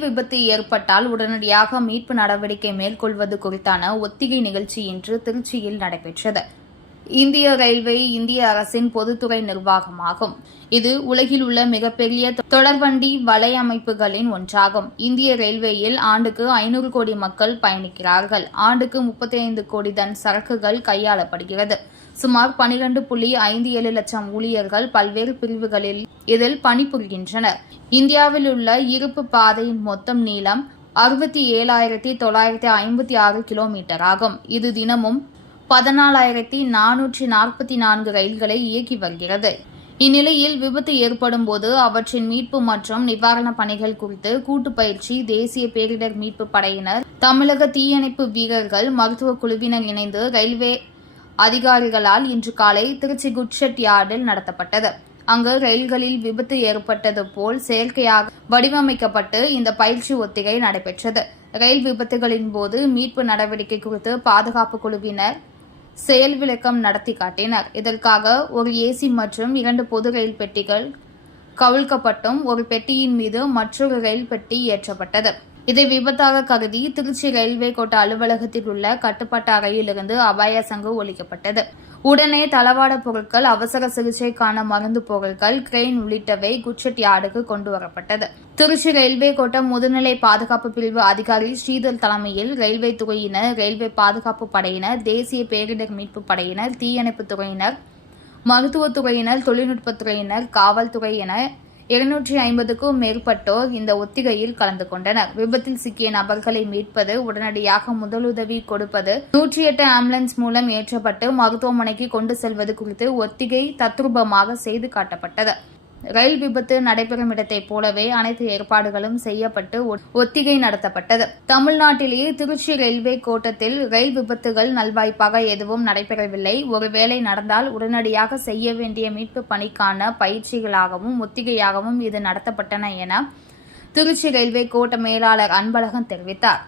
விபத்து ஏற்பட்டால் உடனடியாக மீட்பு நடவடிக்கை மேற்கொள்வது குறித்தான ஒத்திகை நிகழ்ச்சி இன்று திருச்சியில் நடைபெற்றது. இந்திய ரயில்வே இந்திய அரசின் பொதுத்துறை நிர்வாகமாகும். இது உலகில் உள்ள மிகப்பெரிய தொடர்வண்டி வலையமைப்புகளின் ஒன்றாகும். இந்திய ரயில்வேயில் ஆண்டுக்கு ஐநூறு கோடி மக்கள் பயணிக்கிறார்கள். ஆண்டுக்கு முப்பத்தி ஐந்து கோடி டன் சரக்குகள் கையாளப்படுகிறது. சுமார் பனிரெண்டு புள்ளி ஐந்து ஏழு லட்சம் ஊழியர்கள் பல்வேறு பிரிவுகளில் இதில் பணிபுரிகின்றனர். இந்தியாவில் உள்ள இருப்பு பாதையின் மொத்தம் நீளம் அறுபத்தி ஏழாயிரத்தி தொள்ளாயிரத்தி ஐம்பத்தி ஆறு கிலோமீட்டர் ஆகும். இது தினமும் பதினாலாயிரத்தி நானூற்றி நாற்பத்தி நான்கு ரயில்களை இயக்கி வருகிறது. இந்நிலையில் விபத்து ஏற்படும் போது அவற்றின் மீட்பு மற்றும் நிவாரணப் பணிகள் குறித்து கூட்டு பயிற்சி தேசிய பேரிடர் மீட்பு படையினர் தமிழக தீயணைப்பு வீரர்கள் மருத்துவ குழுவினர் இணைந்து ரயில்வே அதிகாரிகளால் இன்று காலை திருச்சி குட்ஷெட் யார்டில் நடத்தப்பட்டது. அங்கு ரயில்களில் விபத்து ஏற்பட்டது போல் செயற்கையாக வடிவமைக்கப்பட்டு இந்த பயிற்சி ஒத்திகை நடைபெற்றது. ரயில் விபத்துகளின் போது மீட்பு நடவடிக்கை குறித்து பாதுகாப்பு குழுவினர் செயல் விளக்கம் நடத்தி காட்டினர். இதற்காக ஒரு ஏசி மற்றும் இரண்டு பொது ரயில் பெட்டிகள் கவிழ்க்கப்பட்டும் ஒரு பெட்டியின் மீது மற்றொரு ரயில் பெட்டி ஏற்றப்பட்டது. இதை விபத்தாக கருதி திருச்சி ரயில்வே கோட்ட அலுவலகத்தில் உள்ள கட்டுப்பாட்டு அறையிலிருந்து அபாய சங்கு ஒழிக்கப்பட்டது. உடனே தளவாட பொருட்கள் அவசர சிகிச்சைக்கான மருந்து பொருட்கள் கிரெயின் உள்ளிட்டவை குட்செட் யார்டுக்கு கொண்டு வரப்பட்டது. திருச்சி ரயில்வே கோட்டம் முதுநிலை பாதுகாப்பு பிரிவு அதிகாரி ஸ்ரீதர் தலைமையில் ரயில்வே துறையினர் ரயில்வே பாதுகாப்பு படையினர் தேசிய பேரிடர் மீட்பு படையினர் தீயணைப்பு துறையினர் மருத்துவத்துறையினர் தொழில்நுட்பத்துறையினர் காவல்துறையினர் எழுநூற்றி இருநூற்றி ஐம்பதுக்கும் மேற்பட்டோர் இந்த ஒத்திகையில் கலந்து கொண்டனர். விபத்தில் சிக்கிய நபர்களை மீட்பது உடனடியாக முதலுதவி கொடுப்பது நூற்றி எட்டு ஆம்புலன்ஸ் மூலம் ஏற்றப்பட்டு மருத்துவமனைக்கு கொண்டு செல்வது குறித்து ஒத்திகை தத்ரூபமாக செய்து காட்டப்பட்டது. ரயில் விபத்து நடைபெறும் இடத்தைப் போலவே அனைத்து ஏற்பாடுகளும் செய்யப்பட்டு ஒ- ஒத்திகை நடத்தப்பட்டது. தமிழ்நாட்டிலேயே திருச்சி ரயில்வே கோட்டத்தில் ரயில் விபத்துகள் நல்வாய்ப்பாக எதுவும் நடைபெறவில்லை. ஒருவேளை நடந்தால் உடனடியாக செய்ய வேண்டிய மீட்பு பணிக்கான பயிற்சிகளாகவும் ஒத்திகையாகவும் இது நடத்தப்பட்டன என திருச்சி ரயில்வே கோட்ட மேலாளர் அன்பழகன் தெரிவித்தார்.